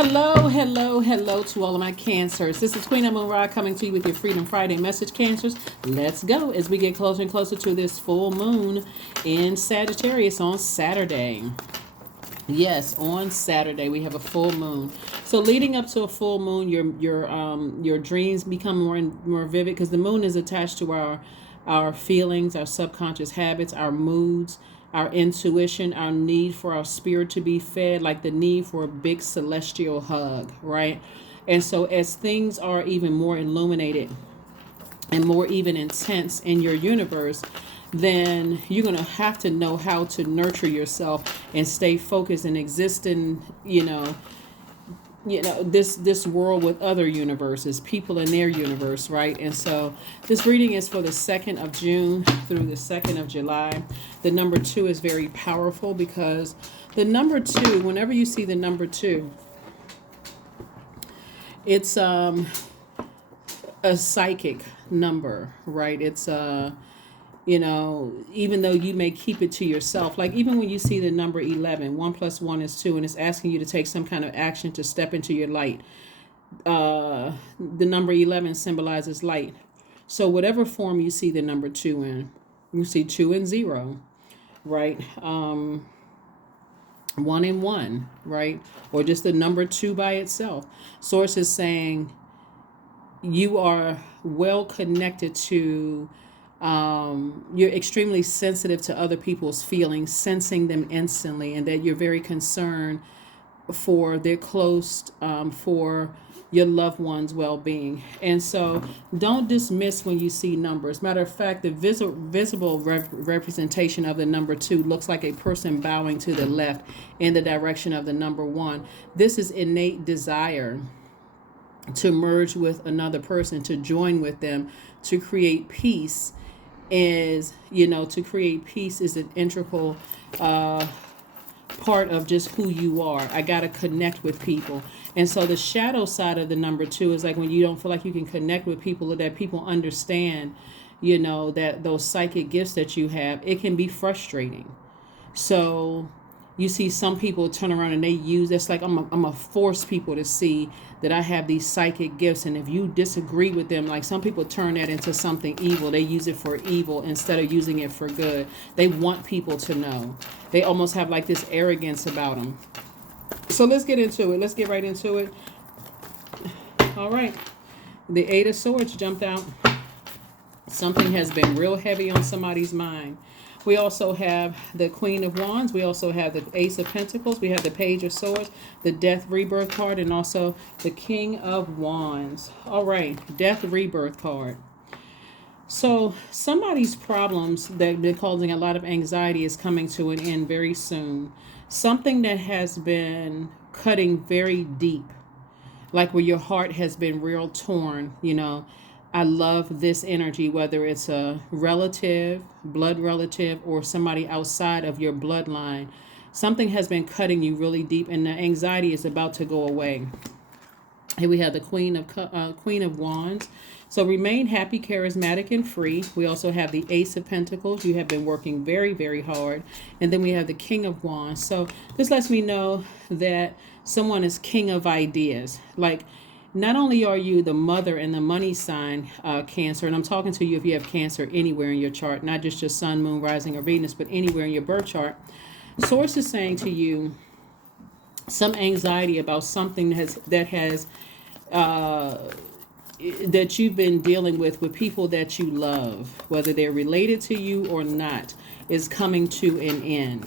Hello to all of my Cancers. This is Queen Amun Ra coming to you with your Freedom Friday message, Cancers. Let's go as we get closer and closer to this full moon in Sagittarius on Saturday. Yes, on Saturday we have a full moon. So leading up to a full moon, your dreams become more and more vivid because the moon is attached to our feelings, our subconscious habits, our moods, our intuition, our need for our spirit to be fed, like the need for a big celestial hug, right? And so as things are even more illuminated and more even intense in your universe, then you're going to have to know how to nurture yourself and stay focused and exist in, this world with other universes, people in their universe, right? And so this reading is for the 2nd of June through the 2nd of July. The number 2 is very powerful because the number 2, whenever you see the number 2, it's a psychic number, right? It's even though you may keep it to yourself, like even when you see the number 11, 1 plus 1 is 2, and it's asking you to take some kind of action to step into your light. The number 11 symbolizes light. So whatever form you see the number 2 in, you see 2 and 0, right? 1 and 1, right? Or just the number 2 by itself. Source is saying you are well connected to, you're extremely sensitive to other people's feelings, sensing them instantly, and that you're very concerned for their close, for your loved one's well-being. And so don't dismiss when you see numbers. Matter of fact, the visible representation of the number 2 looks like a person bowing to the left in the direction of the number 1. This is innate desire to merge with another person, to join with them, to create peace. To create peace is an integral part of just who you are. I got to connect with people. And so the shadow side of the number 2 is like when you don't feel like you can connect with people, or that people understand, that those psychic gifts that you have, it can be frustrating. So you see some people turn around and they use, that's like, I'm going to force people to see that I have these psychic gifts. And if you disagree with them, like some people turn that into something evil. They use it for evil instead of using it for good. They want people to know. They almost have like this arrogance about them. So let's get into it. Let's get right into it. All right. The 8 of Swords jumped out. Something has been real heavy on somebody's mind. We also have the Queen of Wands. We also have the Ace of Pentacles. We have the Page of Swords, the Death Rebirth card, and also the King of Wands. All right, Death Rebirth card. So somebody's problems that have been causing a lot of anxiety is coming to an end very soon. Something that has been cutting very deep, like where your heart has been real torn, I love this energy, whether it's a relative, blood relative, or somebody outside of your bloodline. Something has been cutting you really deep, and the anxiety is about to go away. Here we have the Queen of Wands. So remain happy, charismatic, and free. We also have the Ace of Pentacles. You have been working very, very hard. And then we have the King of Wands. So this lets me know that someone is king of ideas. Like, not only are you the mother and the money sign, Cancer, and I'm talking to you if you have Cancer anywhere in your chart, not just your sun, moon, rising, or Venus, but anywhere in your birth chart. Source is saying to you some anxiety about something that you've been dealing with people that you love, whether they're related to you or not, is coming to an end.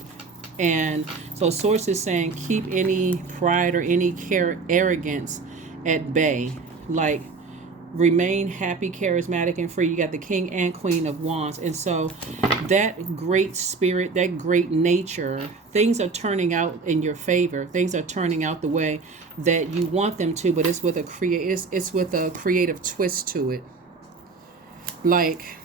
And so Source is saying keep any pride or any arrogance at bay. Like, remain happy, charismatic, and free. You got the King and Queen of Wands. And so that great spirit, that great nature, things are turning out in your favor. Things are turning out the way that you want them to, but it's with a creative twist to it. Like,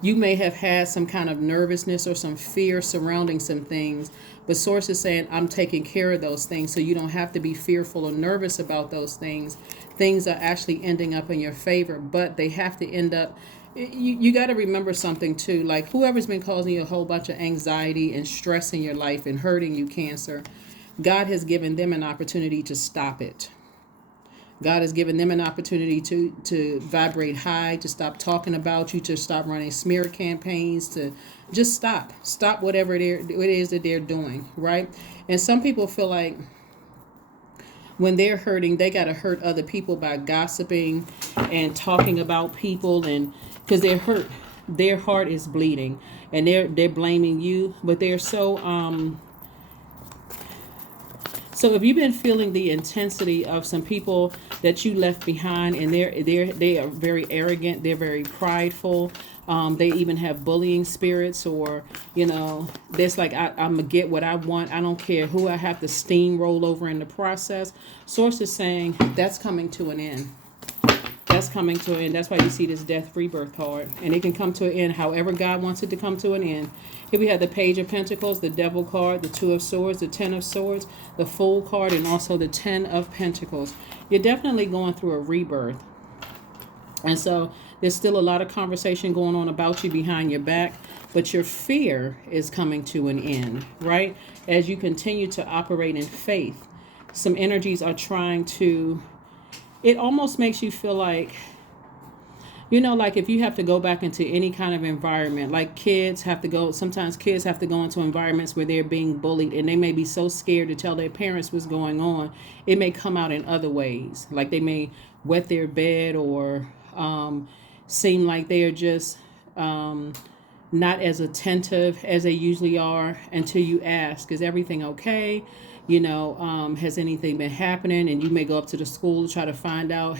you may have had some kind of nervousness or some fear surrounding some things, but Source is saying, I'm taking care of those things, so you don't have to be fearful or nervous about those things. Things are actually ending up in your favor, but they have to end up, you got to remember something too, like whoever's been causing you a whole bunch of anxiety and stress in your life and hurting you, Cancer, God has given them an opportunity to stop it. God has given them an opportunity to vibrate high, to stop talking about you, to stop running smear campaigns, to just stop whatever it is that they're doing, right? And some people feel like when they're hurting, they got to hurt other people by gossiping and talking about people, and because they're hurt, their heart is bleeding, and they're blaming you, but they're so if you've been feeling the intensity of some people that you left behind, and they are very arrogant, they're very prideful, they even have bullying spirits, or there's like I'm gonna get what I want. I don't care who I have to steamroll over in the process. Source is saying that's coming to an end. That's coming to an end. That's why you see this death rebirth card. And it can come to an end however God wants it to come to an end. Here we have the Page of Pentacles, the Devil card, the Two of Swords, the Ten of Swords, the Fool card, and also the Ten of Pentacles. You're definitely going through a rebirth. And so there's still a lot of conversation going on about you behind your back, but your fear is coming to an end, right? As you continue to operate in faith, some energies are trying to, it almost makes you feel like, like if you have to go back into any kind of environment, like sometimes kids have to go into environments where they're being bullied, and they may be so scared to tell their parents what's going on. It may come out in other ways, like they may wet their bed, or seem like they are just not as attentive as they usually are, until you ask, is everything okay? Has anything been happening? And you may go up to the school to try to find out,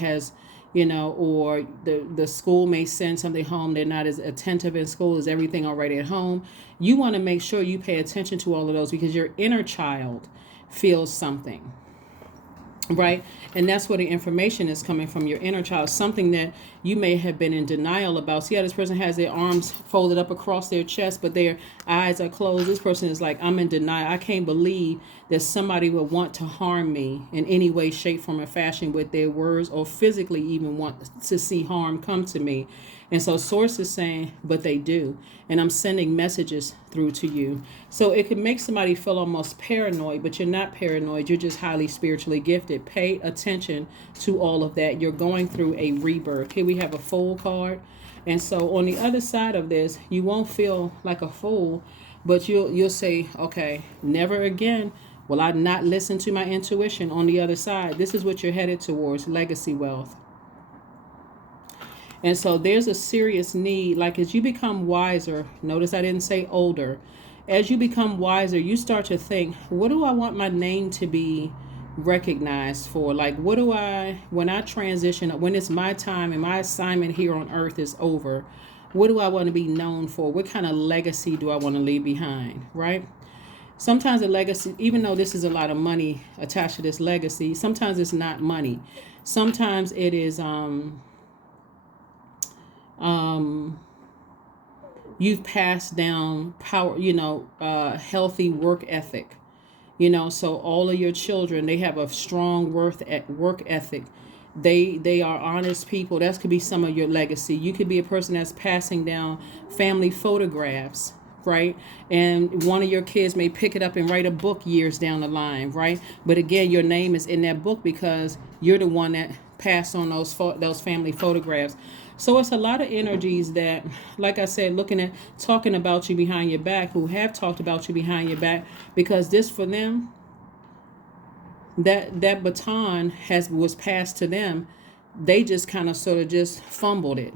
or the school may send something home. They're not as attentive in school. Is everything already at home? You want to make sure you pay attention to all of those, because your inner child feels something, right? And that's where the information is coming from, your inner child, something that you may have been in denial about. See how this person has their arms folded up across their chest, but their eyes are closed. This person is like, I'm in denial. I can't believe that somebody would want to harm me in any way, shape, form, or fashion with their words, or physically even want to see harm come to me. And so Source is saying, but they do. And I'm sending messages through to you. So it can make somebody feel almost paranoid, but you're not paranoid. You're just highly spiritually gifted. Pay attention to all of that. You're going through a rebirth. Here we have a Fool card. And so on the other side of this, you won't feel like a fool, but you'll say, okay, never again will I not listen to my intuition. On the other side, this is what you're headed towards, legacy wealth. And so there's a serious need, like as you become wiser, notice I didn't say older. As you become wiser, you start to think, what do I want my name to be recognized for? Like, when I transition, when it's my time and my assignment here on earth is over, what do I want to be known for? What kind of legacy do I want to leave behind, right? Sometimes the legacy, even though this is a lot of money attached to this legacy, sometimes it's not money. Sometimes it is, you've passed down power, healthy work ethic, so all of your children, they have a strong work ethic. They are honest people. That could be some of your legacy. You could be a person that's passing down family photographs, right? And one of your kids may pick it up and write a book years down the line, right? But again, your name is in that book because you're the one that passed on those family photographs. So it's a lot of energies that, like I said, talking about you behind your back, who have talked about you behind your back, because this for them, that baton was passed to them. They just kind of sort of just fumbled it.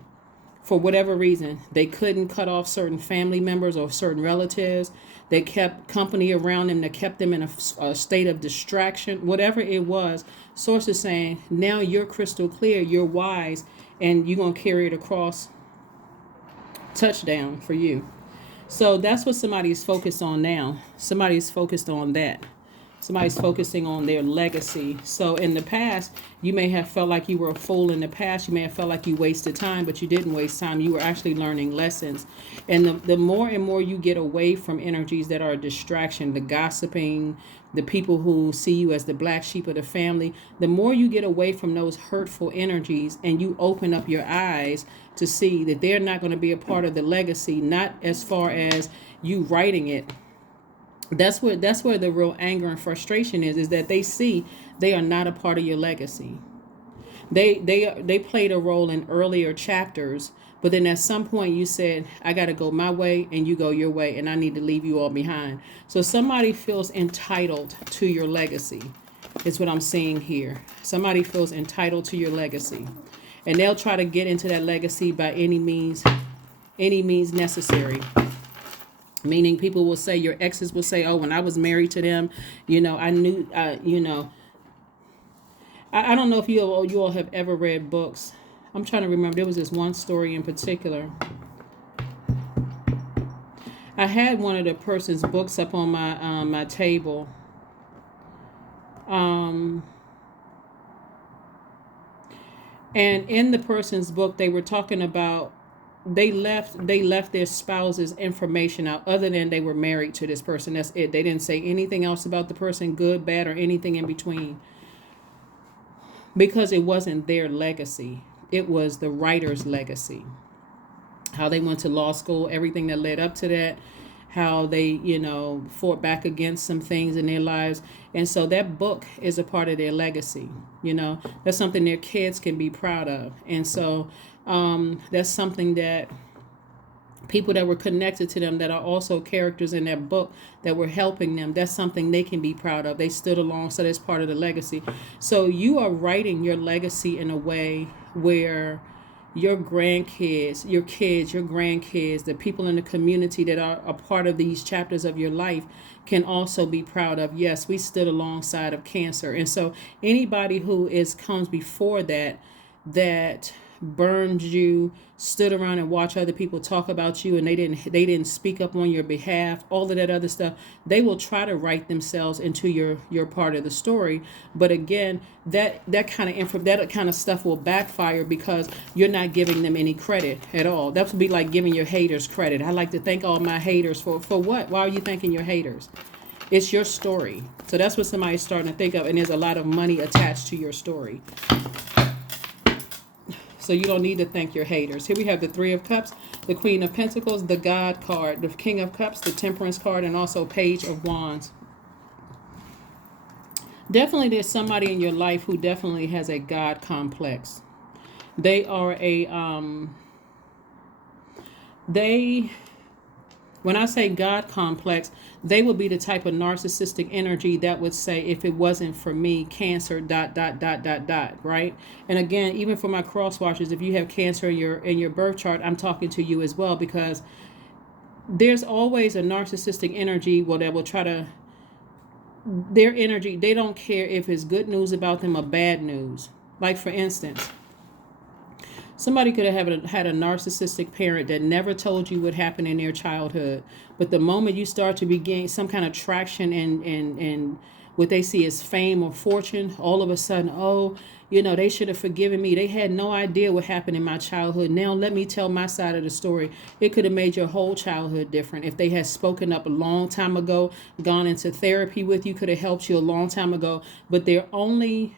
For whatever reason, they couldn't cut off certain family members or certain relatives. They kept company around them that kept them in a state of distraction. Whatever it was, Source is saying, now you're crystal clear, you're wise, and you're going to carry it across. Touchdown for you. So that's what somebody's focused on now. Somebody's focused on that. Somebody's focusing on their legacy. So in the past, you may have felt like you were a fool in the past. You may have felt like you wasted time, but you didn't waste time. You were actually learning lessons. And the more and more you get away from energies that are a distraction, the gossiping, the people who see you as the black sheep of the family, the more you get away from those hurtful energies and you open up your eyes to see that they're not going to be a part of the legacy, not as far as you writing it, That's where the real anger and frustration is that they see they are not a part of your legacy. They played a role in earlier chapters, but then at some point you said, I got to go my way and you go your way, and I need to leave you all behind. So somebody feels entitled to your legacy, is what I'm seeing here. Somebody feels entitled to your legacy, and they'll try to get into that legacy by any means necessary. Meaning, people will say, your exes will say, oh, when I was married to them, I knew, I don't know if you all have ever read books. I'm trying to remember. There was this one story in particular. I had one of the person's books up on my table. Um, and in the person's book, they were talking about they left their spouse's information out, other than they were married to this person. That's it. They didn't say anything else about the person, good, bad, or anything in between, because it wasn't their legacy. It was the writer's legacy. How they went to law school, everything that led up to that, how they, fought back against some things in their lives. And so that book is a part of their legacy. That's something their kids can be proud of. And so that's something that people that were connected to them, that are also characters in that book that were helping them, that's something they can be proud of. They stood along, so that's part of the legacy. So you are writing your legacy in a way where your grandkids, your kids, your grandkids, the people in the community that are a part of these chapters of your life can also be proud of. Yes, we stood alongside of cancer. And so anybody who comes before that burned you, stood around and watched other people talk about you, and they didn't speak up on your behalf, all of that other stuff, they will try to write themselves into your part of the story. But again, that kind of stuff will backfire, because you're not giving them any credit at all. That would be like giving your haters credit. I like to thank all my haters for what? Why are you thanking your haters? It's your story. So that's what somebody's starting to think of, and there's a lot of money attached to your story. So you don't need to thank your haters. Here we have the Three of Cups, the Queen of Pentacles, the God card, the King of Cups, the Temperance card, and also Page of Wands. Definitely there's somebody in your life who definitely has a God complex. They are when I say God complex, they would be the type of narcissistic energy that would say, if it wasn't for me, Cancer, ... right? And again, even for my cross watchers, if you have Cancer in your birth chart, I'm talking to you as well, because there's always a narcissistic energy that will try to, their energy, they don't care if it's good news about them or bad news. Like, for instance, somebody could have had a narcissistic parent that never told you what happened in their childhood. But the moment you start to begin some kind of traction and what they see as fame or fortune, all of a sudden, oh, they should have forgiven me. They had no idea what happened in my childhood. Now let me tell my side of the story. It could have made your whole childhood different. If they had spoken up a long time ago, gone into therapy with you, could have helped you a long time ago. But their only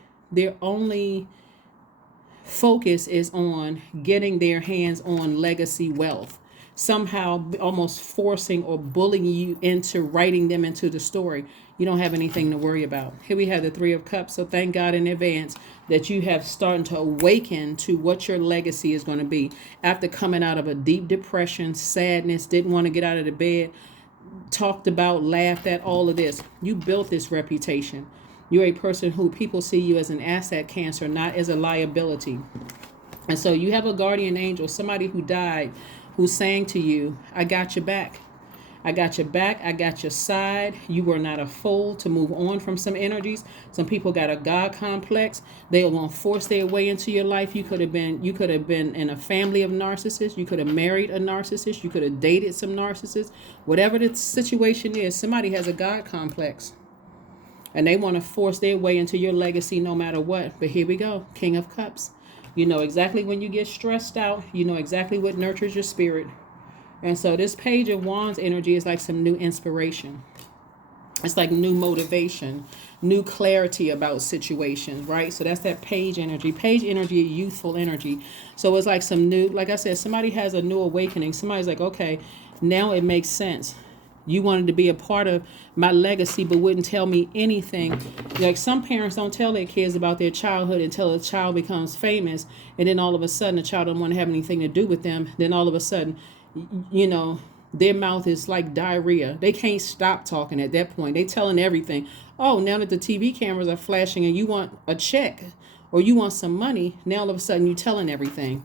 focus is on getting their hands on legacy wealth, somehow almost forcing or bullying you into writing them into the story. You don't have anything to worry about. Here we have the Three of Cups. So thank God in advance that you have started to awaken to what your legacy is going to be after coming out of a deep depression, sadness, didn't want to get out of the bed, talked about, laughed at, all of this. You built this reputation. You're a person who people see you as an asset, Cancer, not as a liability. And so you have a guardian angel, somebody who died, who's saying to you, I got your back. I got your back. I got your side. You were not a fool to move on from some energies. Some people got a God complex. They are going to force their way into your life. You could have been in a family of narcissists. You could have married a narcissist. You could have dated some narcissists. Whatever the situation is, somebody has a God complex. And they want to force their way into your legacy no matter what. But here we go. King of Cups. You know exactly when you get stressed out. You know exactly what nurtures your spirit. And so this Page of Wands energy is like some new inspiration. It's like new motivation, new clarity about situations, right? So that's that Page energy. Page energy, youthful energy. So it's like some new, like I said, somebody has a new awakening. Somebody's like, okay, now it makes sense. You wanted to be a part of my legacy, but wouldn't tell me anything. Like some parents don't tell their kids about their childhood until a child becomes famous, and then all of a sudden, the child don't want to have anything to do with them. Then all of a sudden, you know, their mouth is like diarrhea. They can't stop talking at that point. They telling everything. Oh, now that the TV cameras are flashing and you want a check or you want some money, now all of a sudden you telling everything.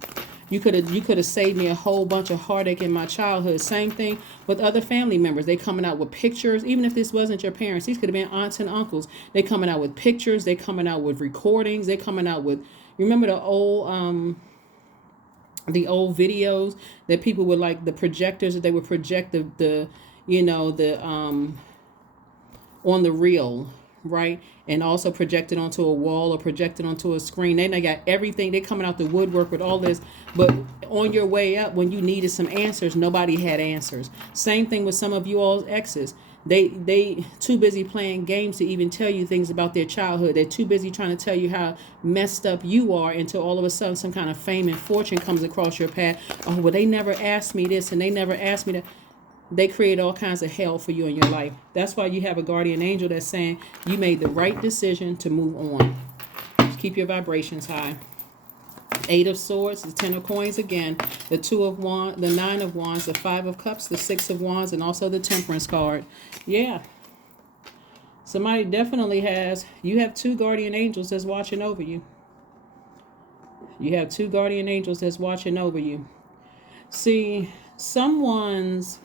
You could have saved me a whole bunch of heartache in my childhood. Same thing with other family members. They coming out with pictures, even if this wasn't your parents. These could have been aunts and uncles. They coming out with pictures. They coming out with recordings. They coming out with, remember the old videos that people would like, the projectors that they would project the on the reel, right? And also projected onto a wall or projected onto a screen. They got everything. They coming out the woodwork with all this. But on your way up, when you needed some answers, nobody had answers. Same thing with some of you all's exes. They too busy playing games to even tell you things about their childhood. They're too busy trying to tell you how messed up you are until all of a sudden some kind of fame and fortune comes across your path. Oh, well, they never asked me this and they never asked me that. They create all kinds of hell for you in your life. That's why you have a guardian angel that's saying you made the right decision to move on. Keep your vibrations high. 8 of Swords, the 10 of Coins again, the 2 of Wands, the 9 of Wands, the 5 of Cups, the 6 of Wands, and also the Temperance card. Yeah. Somebody definitely has, you have 2 guardian angels that's watching over you. You have 2 guardian angels that's watching over you. See, someone's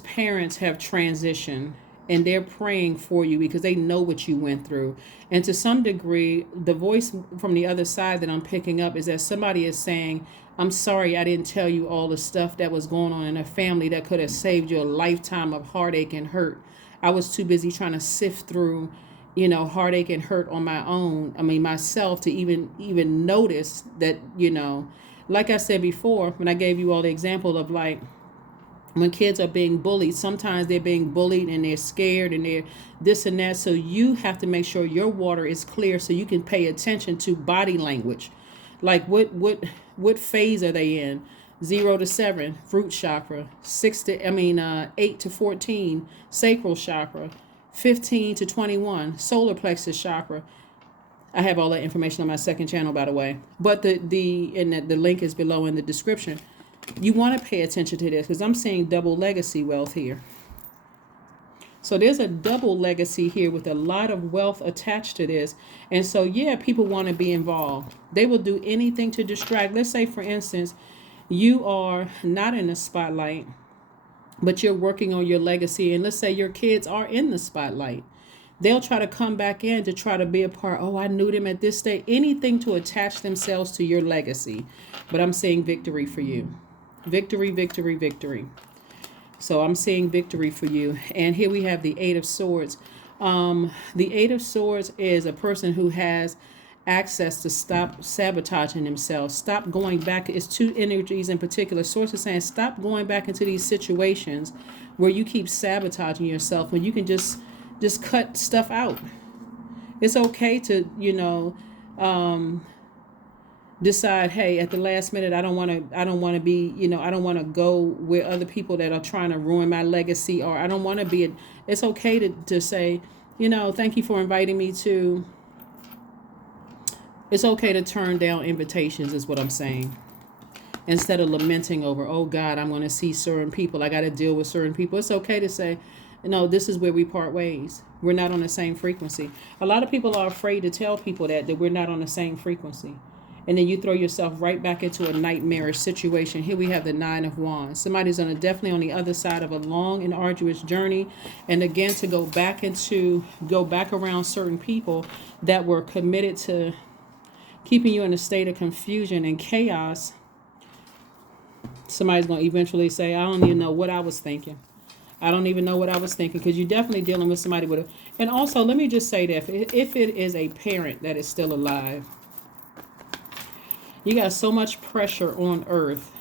parents have transitioned and they're praying for you because they know what you went through. And to some degree, the voice from the other side that I'm picking up is that somebody is saying, I'm sorry I didn't tell you all the stuff that was going on in a family that could have saved you a lifetime of heartache and hurt. I was too busy trying to sift through, heartache and hurt on my own. Myself to even notice that, like I said before, when I gave you all the example of like, when kids are being bullied, sometimes they're being bullied and they're scared and they're this and that. So you have to make sure your water is clear so you can pay attention to body language. Like what phase are they in? 0 to 7, root chakra. 8 to 14, sacral chakra. 15 to 21, solar plexus chakra. I have all that information on my second channel, by the way. But the link is below in the description. You want to pay attention to this because I'm seeing double legacy wealth here. So there's a double legacy here with a lot of wealth attached to this. And so, yeah, people want to be involved. They will do anything to distract. Let's say, for instance, you are not in the spotlight, but you're working on your legacy. And let's say your kids are in the spotlight. They'll try to come back in to try to be a part. Oh, I knew them at this stage. Anything to attach themselves to your legacy. But I'm seeing victory for you. Victory, victory, victory. So I'm seeing victory for you. And here we have the 8 of Swords. The 8 of Swords is a person who has access to stop sabotaging themselves. Stop going back. It's 2 energies in particular. Swords is saying stop going back into these situations where you keep sabotaging yourself when you can just cut stuff out. It's okay to, decide, hey, at the last minute, I don't want to be, I don't want to go with other people that are trying to ruin my legacy, or I don't want to be, it's okay to say, thank you for inviting me to, it's okay to turn down invitations is what I'm saying. Instead of lamenting over, oh God, I'm going to see certain people. I got to deal with certain people. It's okay to say, no, this is where we part ways. We're not on the same frequency. A lot of people are afraid to tell people that we're not on the same frequency. And then you throw yourself right back into a nightmarish situation. Here we have the 9 of Wands. Somebody's definitely on the other side of a long and arduous journey. And again, to go back around certain people that were committed to keeping you in a state of confusion and chaos. Somebody's going to eventually say, I don't even know what I was thinking. I don't even know what I was thinking, because you're definitely dealing with somebody with a... And also, let me just say that if it is a parent that is still alive, you got so much pressure on earth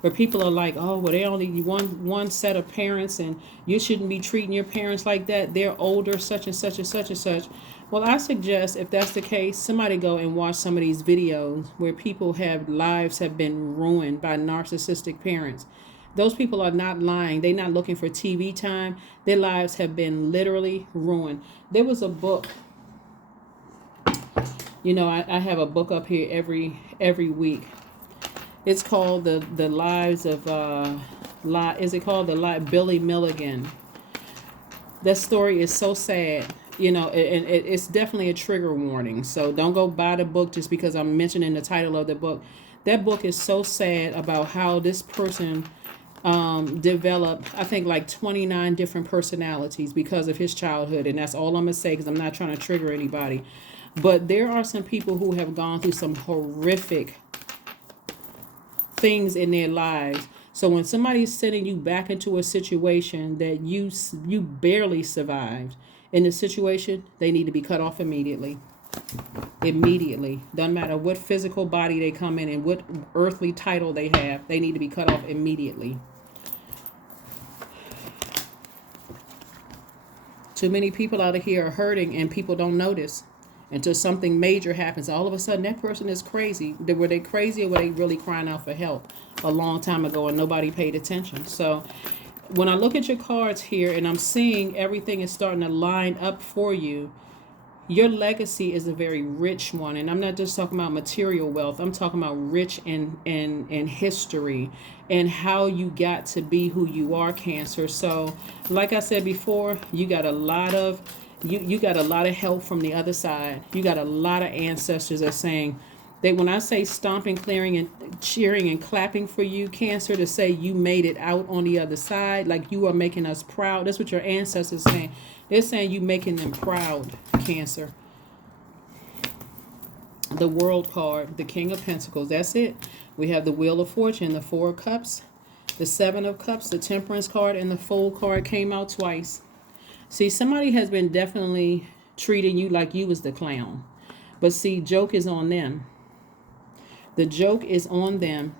where people are like, oh, well, they only one set of parents and you shouldn't be treating your parents like that. They're older, such and such and such and such. Well, I suggest if that's the case, somebody go and watch some of these videos where people lives have been ruined by narcissistic parents. Those people are not lying. They're not looking for TV time. Their lives have been literally ruined. There was a book. You know, I have a book up here every week. It's called the Lives of is it called Billy Milligan? That story is so sad. You know, and it's definitely a trigger warning. So don't go buy the book just because I'm mentioning the title of the book. That book is so sad about how this person developed, I think, like 29 different personalities because of his childhood. And that's all I'm going to say because I'm not trying to trigger anybody. But there are some people who have gone through some horrific things in their lives. So when somebody's sending you back into a situation that you barely survived, in the situation, they need to be cut off immediately. Immediately. Doesn't matter what physical body they come in and what earthly title they have, they need to be cut off immediately. Too many people out of here are hurting and people don't notice until something major happens. All of a sudden, that person is crazy. Were they crazy or were they really crying out for help a long time ago and nobody paid attention? So when I look at your cards here and I'm seeing everything is starting to line up for you, your legacy is a very rich one. And I'm not just talking about material wealth. I'm talking about rich in history and how you got to be who you are, Cancer. So like I said before, you got a lot of you got a lot of help from the other side. You got a lot of ancestors that are saying, when I say stomping, clearing, and cheering and clapping for you, Cancer, to say you made it out on the other side, like you are making us proud. That's what your ancestors are saying. They're saying you making them proud, Cancer. The World card, the King of Pentacles, that's it. We have the Wheel of Fortune, the Four of Cups, the Seven of Cups, the Temperance card, and the Fool card came out twice. See, somebody has been definitely treating you like you was the clown. But see, joke is on them. The joke is on them.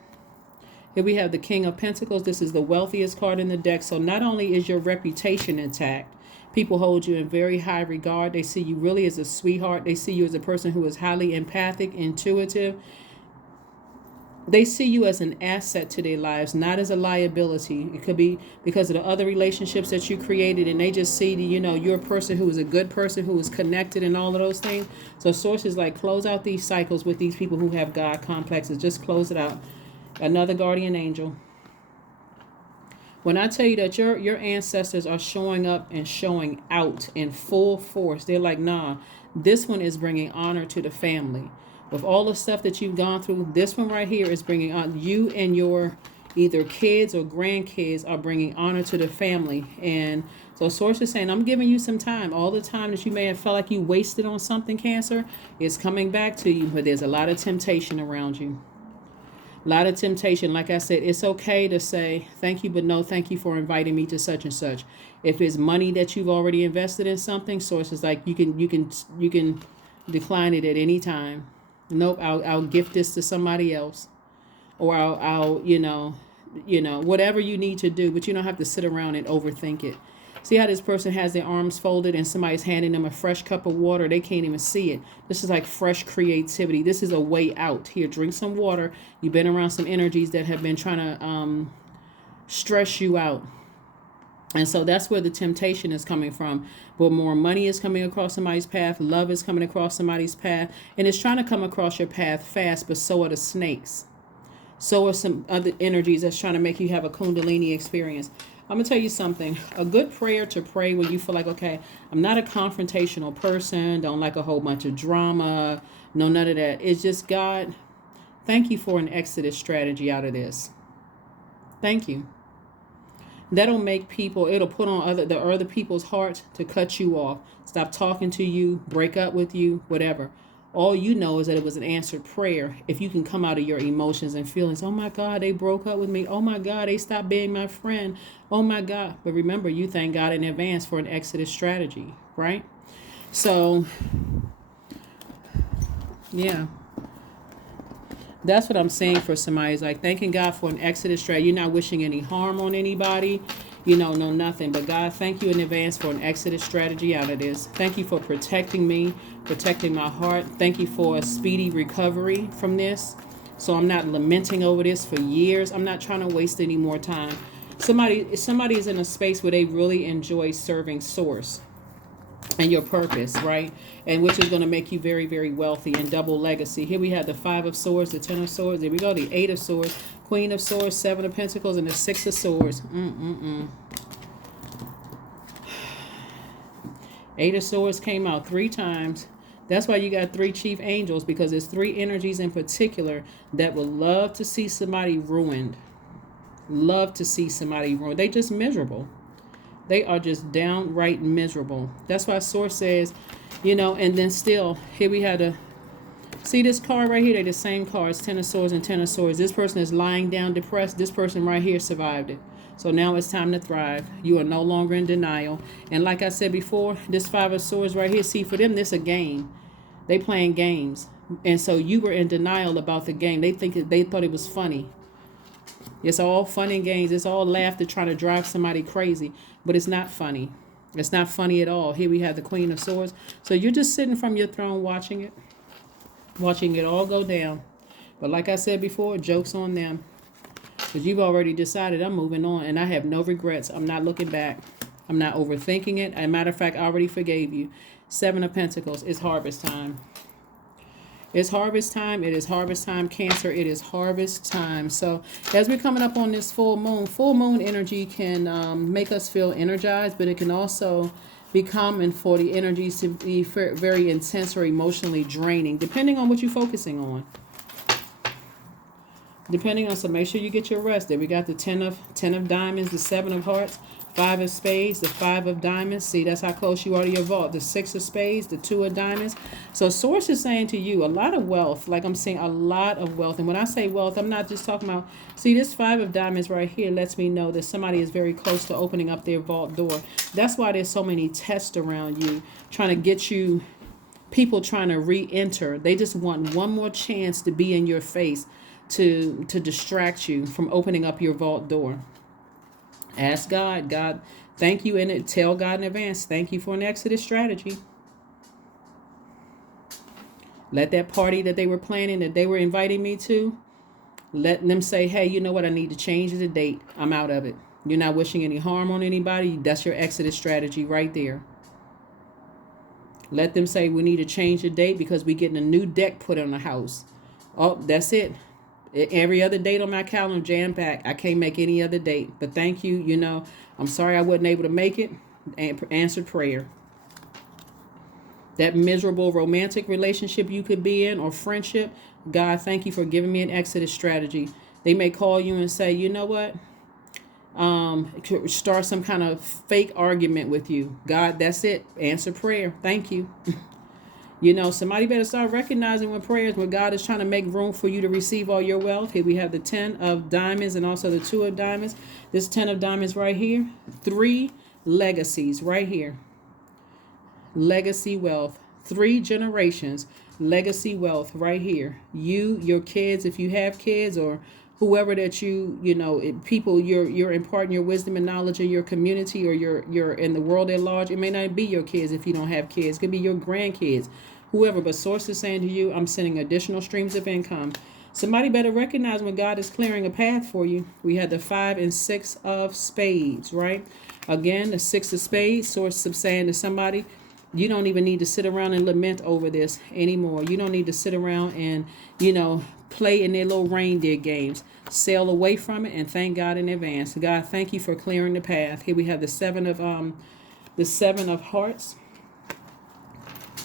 Here we have the King of Pentacles. This is the wealthiest card in the deck. So not only is your reputation intact, people hold you in very high regard. They see you really as a sweetheart. They see you as a person who is highly empathic, intuitive. They see you as an asset to their lives, not as a liability. It could be because of the other relationships that you created, and they just see, you're a person who is a good person, who is connected and all of those things. So sources like close out these cycles with these people who have God complexes. Just close it out. Another guardian angel. When I tell you that your ancestors are showing up and showing out in full force, they're like, nah, this one is bringing honor to the family. With all the stuff that you've gone through, this one right here is bringing on you, and your either kids or grandkids are bringing honor to the family. And so source is saying, I'm giving you some time. All the time that you may have felt like you wasted on something, Cancer, is coming back to you. But there's a lot of temptation around you. A lot of temptation. Like I said, it's okay to say thank you, but no thank you for inviting me to such and such. If it's money that you've already invested in something, source is like, you can decline it at any time. Nope, I'll gift this to somebody else, or I'll whatever you need to do, but you don't have to sit around and overthink it. See how this person has their arms folded and somebody's handing them a fresh cup of water. They can't even see it. This is like fresh creativity. This is a way out. Here, drink some water. You've been around some energies that have been trying to stress you out. And so that's where the temptation is coming from. But more money is coming across somebody's path. Love is coming across somebody's path. And it's trying to come across your path fast, but so are the snakes. So are some other energies that's trying to make you have a Kundalini experience. I'm going to tell you something. A good prayer to pray when you feel like, okay, I'm not a confrontational person. Don't like a whole bunch of drama. No, none of that. It's just, God, thank you for an exodus strategy out of this. Thank you. That'll make people, it'll put on the other people's hearts to cut you off, stop talking to you, break up with you, whatever. All you know is that it was an answered prayer. If you can come out of your emotions and feelings, oh my God, they broke up with me. Oh my God, they stopped being my friend. Oh my God. But remember, you thank God in advance for an exodus strategy, right? So, yeah. That's what I'm saying for somebody. Is like thanking God for an exodus strategy. You're not wishing any harm on anybody. No nothing. But God, thank you in advance for an exodus strategy out of this. Thank you for protecting me, protecting my heart. Thank you for a speedy recovery from this. So I'm not lamenting over this for years. I'm not trying to waste any more time. Somebody is in a space where they really enjoy serving source and your purpose, right? And which is going to make you very, very wealthy and double legacy. Here we have the 5 of Swords, the 10 of Swords. Here we go, the 8 of Swords, Queen of Swords, 7 of Pentacles, and the 6 of Swords. 8 of Swords came out 3 times. That's why you got 3 chief angels, because there's 3 energies in particular that would love to see somebody ruined. Love to see somebody ruined. They just miserable. They are just downright miserable. That's why Source says, you know, and then still, here we had see this card right here? They're the same cards, 10 of Swords and 10 of Swords. This person is lying down depressed. This person right here survived it. So now it's time to thrive. You are no longer in denial. And like I said before, this 5 of Swords right here, see, for them, this is a game. They playing games. And so you were in denial about the game. They thought it was funny. It's all fun and games. It's all laughter trying to drive somebody crazy. But it's not funny. It's not funny at all. Here we have the Queen of Swords. So you're just sitting from your throne watching it. Watching it all go down. But like I said before, joke's on them. Because you've already decided I'm moving on. And I have no regrets. I'm not looking back. I'm not overthinking it. As a matter of fact, I already forgave you. 7 of Pentacles. It's harvest time. It's harvest time. It is harvest time, Cancer. It is harvest time. So as we're coming up on this full moon energy can make us feel energized, but it can also be common for the energies to be very intense or emotionally draining, depending on what you're focusing on. Depending on, so make sure you get your rest. There we got the 10 of diamonds, the 7 of hearts, 5 of spades, the 5 of diamonds. See, that's how close you are to your vault. The 6 of spades, the 2 of diamonds. So Source is saying to you, a lot of wealth. Like I'm saying, a lot of wealth. And when I say wealth, I'm not just talking about, see, this 5 of diamonds right here lets me know that somebody is very close to opening up their vault door. That's why there's so many tests around you, trying to get you, people trying to re-enter. They just want one more chance to be in your face, to distract you from opening up your vault door. Ask God. God, thank you, and tell God in advance, thank you for an exodus strategy. Let that party that they were planning, that they were inviting me to, let them say, hey, you know what, I need to change the date. I'm out of it. You're not wishing any harm on anybody. That's your exodus strategy right there. Let them say, we need to change the date because we're getting a new deck put on the house. Oh, that's it. Every other date on my calendar jam-packed. I can't make any other date. But thank you. You know, I'm sorry I wasn't able to make it. And answered prayer. That miserable romantic relationship you could be in, or friendship, God, thank you for giving me an exodus strategy. They may call you and say, you know what? Start some kind of fake argument with you. God, that's it. Answer prayer. Thank you. You know, somebody better start recognizing when prayers, when God is trying to make room for you to receive all your wealth. Here we have the 10 of diamonds and also the 2 of diamonds. This 10 of diamonds right here. 3 legacies right here. Legacy wealth. 3 generations. Legacy wealth right here. You, your kids, if you have kids, or whoever that you know, people you're imparting your wisdom and knowledge in your community, or you're in the world at large. It may not be your kids if you don't have kids. It could be your grandkids, whoever. But Source is saying to you, I'm sending additional streams of income. Somebody better recognize when God is clearing a path for you. We had the 5 and 6 of spades, right? Again, the 6 of spades. Source is saying to somebody, you don't even need to sit around and lament over this anymore. You don't need to sit around and, you know, play in their little reindeer games. Sail away from it and thank God in advance. God, thank you for clearing the path. Here we have the 7 of hearts.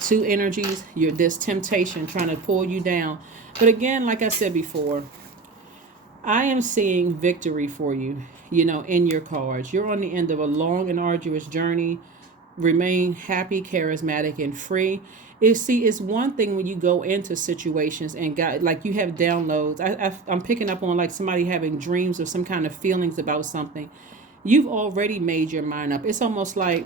2 energies. This temptation trying to pull you down. But again, like I said before, I am seeing victory for you, you know, in your cards. You're on the end of a long and arduous journey. Remain happy, charismatic, and free. It's one thing when you go into situations and God, like you have downloads. I'm picking up on like somebody having dreams or some kind of feelings about something. You've already made your mind up. It's almost like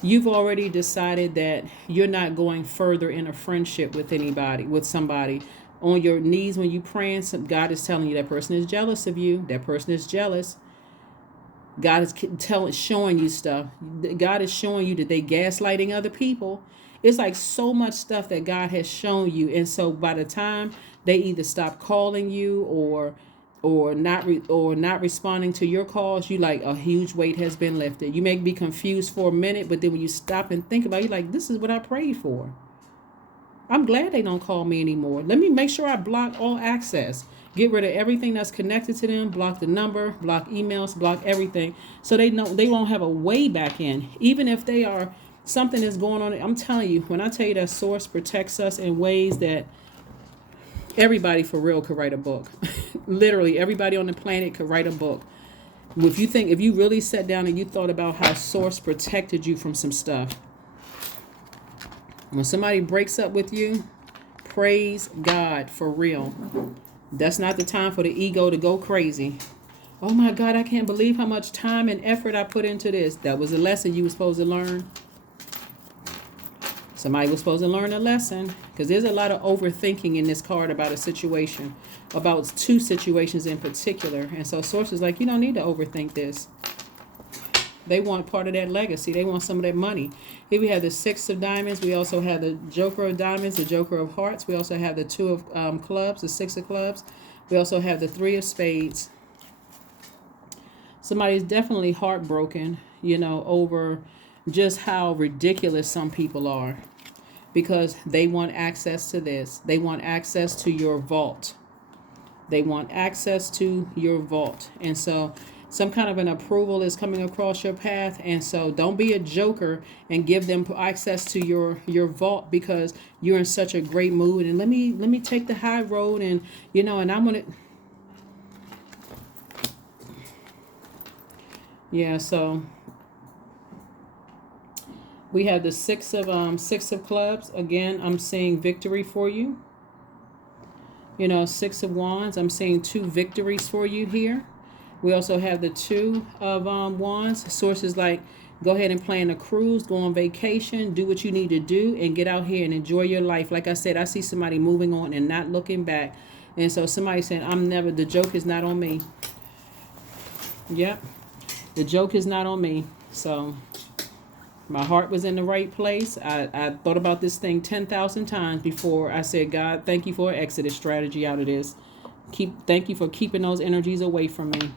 you've already decided that you're not going further in a friendship with anybody, with somebody. On your knees when you praying, God is telling you that person is jealous of you. That person is jealous. God is showing you stuff. God is showing you that they gaslighting other people. It's like so much stuff that God has shown you. And so by the time they either stop calling you or not responding to your calls, you like a huge weight has been lifted. You may be confused for a minute, but then when you stop and think about it, you're like, this is what I prayed for. I'm glad they don't call me anymore. Let me make sure I block all access. Get rid of everything that's connected to them. Block the number, block emails, block everything. So they know they won't have a way back in. Even if they are something is going on. I'm telling you, when I tell you that source protects us in ways that everybody for real could write a book. Literally, everybody on the planet could write a book. If you really sat down and you thought about how source protected you from some stuff. When somebody breaks up with you, praise God for real. That's not the time for the ego to go crazy. Oh my God, I can't believe how much time and effort I put into this. That was a lesson you were supposed to learn. Somebody was supposed to learn a lesson, because there's a lot of overthinking in this card about a situation, about two situations in particular. And so Source is like, you don't need to overthink this. They want part of that legacy. They want some of that money. Here we have the Six of Diamonds. We also have the Joker of Diamonds, the Joker of Hearts. We also have the Two of Clubs, the Six of Clubs. We also have the Three of Spades. Somebody's definitely heartbroken, over just how ridiculous some people are, because they want access to this. They want access to your vault. They want access to your vault. And so some kind of an approval is coming across your path. And so don't be a joker and give them access to your vault because you're in such a great mood. And let me take the high road, and and I'm gonna. Yeah, so we have the Six of Clubs. Again, I'm seeing victory for you. Six of Wands. I'm seeing 2 victories for you here. We also have the Two of Wands. Sources like, go ahead and plan a cruise, go on vacation, do what you need to do, and get out here and enjoy your life. Like I said, I see somebody moving on and not looking back. And so somebody saying, the joke is not on me. Yep. The joke is not on me. So my heart was in the right place. I thought about this thing 10,000 times before I said, God, thank you for an exit strategy out of this. Thank you for keeping those energies away from me.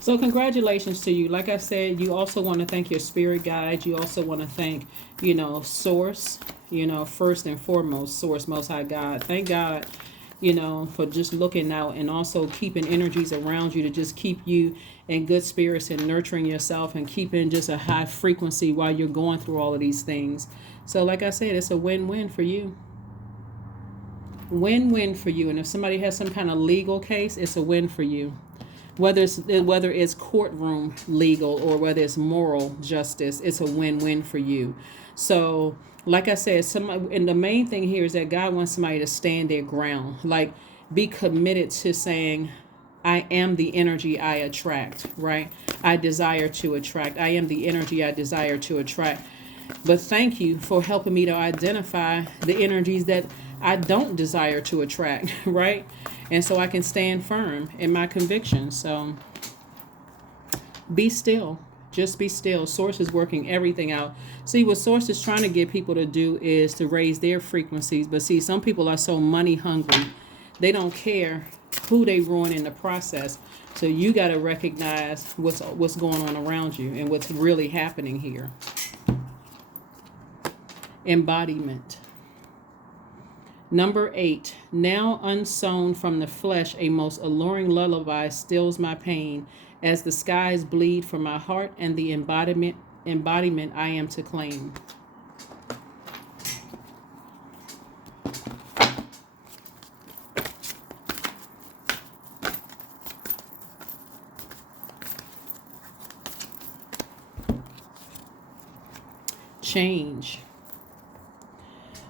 So congratulations to you. Like I said, you also want to thank your spirit guides. You also want to thank, Source, first and foremost, Source, Most High God. Thank God, for just looking out and also keeping energies around you to just keep you in good spirits and nurturing yourself and keeping just a high frequency while you're going through all of these things. So like I said, it's a win-win for you. Win-win for you. And if somebody has some kind of legal case, it's a win for you. Whether it's courtroom legal or whether it's moral justice, it's a win-win for you. So like I said, and the main thing here is that God wants somebody to stand their ground. Like, be committed to saying, I am the energy I attract, right? I desire to attract. I am the energy I desire to attract. But thank you for helping me to identify the energies that I don't desire to attract, right? And so I can stand firm in my convictions. So be still. Just be still. Source is working everything out. See, what Source is trying to get people to do is to raise their frequencies. But see, some people are so money hungry. They don't care who they ruin in the process. So you got to recognize what's going on around you and what's really happening here. Embodiment. Number 8, now unsown from the flesh, a most alluring lullaby stills my pain as the skies bleed for my heart and the embodiment I am to claim. Change.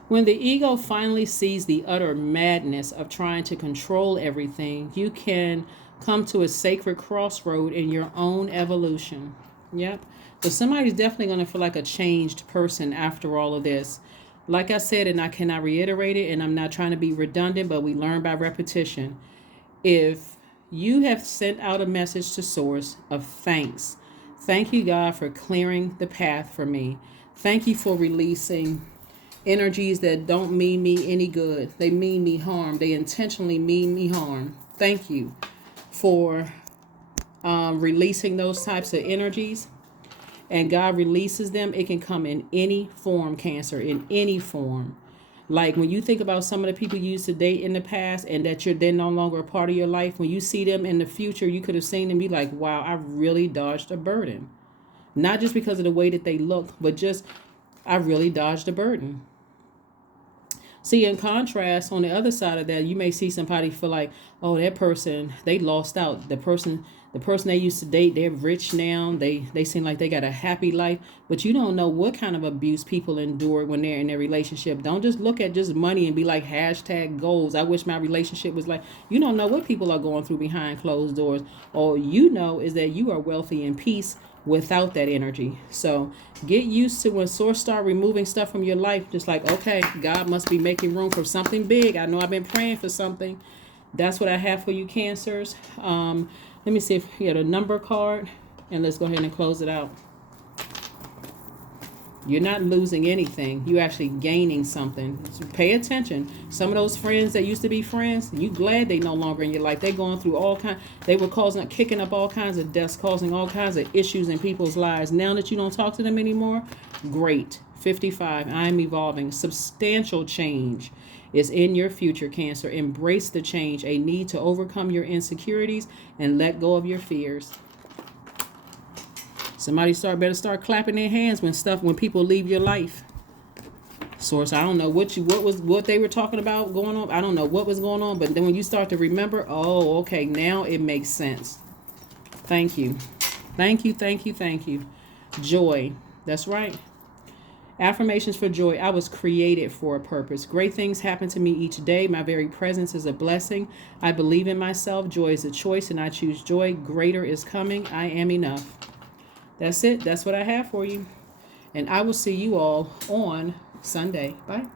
When the ego finally sees the utter madness of trying to control everything, you can come to a sacred crossroad in your own evolution. Yep. So somebody's definitely going to feel like a changed person after all of this. Like I said, and I cannot reiterate it, and I'm not trying to be redundant, but we learn by repetition. If you have sent out a message to Source of thanks, thank you, God, for clearing the path for me. Thank you for releasing energies that don't mean me any good. They mean me harm. They intentionally mean me harm. Thank you for releasing those types of energies. And God releases them. It can come in any form, Cancer, in any form. Like when you think about some of the people you used to date in the past and that they're no longer a part of your life, when you see them in the future, you could have seen them be like, wow, I really dodged a burden. Not just because of the way that they look, but just I really dodged a burden. See, in contrast, on the other side of that, you may see somebody feel like, oh, that person, they lost out. The person they used to date, they're rich now. They seem like they got a happy life, but you don't know what kind of abuse people endure when they're in their relationship. Don't just look at just money and be like hashtag goals. I wish my relationship was like. You don't know what people are going through behind closed doors. All you know is that you are wealthy in peace without that energy. So get used to when source start removing stuff from your life, just like, okay, God must be making room for something big. I know I've been praying for something. That's what I have for you, Cancers. Let me see if you had a number card, and let's go ahead and close it out. You're not losing anything. You're actually gaining something. So pay attention. Some of those friends that used to be friends, you glad they no longer in your life. They're going through all kinds. They were kicking up all kinds of deaths, causing all kinds of issues in people's lives. Now that you don't talk to them anymore, great. 55. I am evolving. Substantial change is in your future, Cancer. Embrace the change. A need to overcome your insecurities and let go of your fears. Somebody better start clapping their hands when people leave your life. Source, I don't know what they were talking about going on. I don't know what was going on, but then when you start to remember, oh, okay, now it makes sense. Thank you. Thank you, thank you, thank you. Joy. That's right. Affirmations for joy. I was created for a purpose. Great things happen to me each day. My very presence is a blessing. I believe in myself. Joy is a choice, and I choose joy. Greater is coming. I am enough. That's it. That's what I have for you. And I will see you all on Sunday. Bye.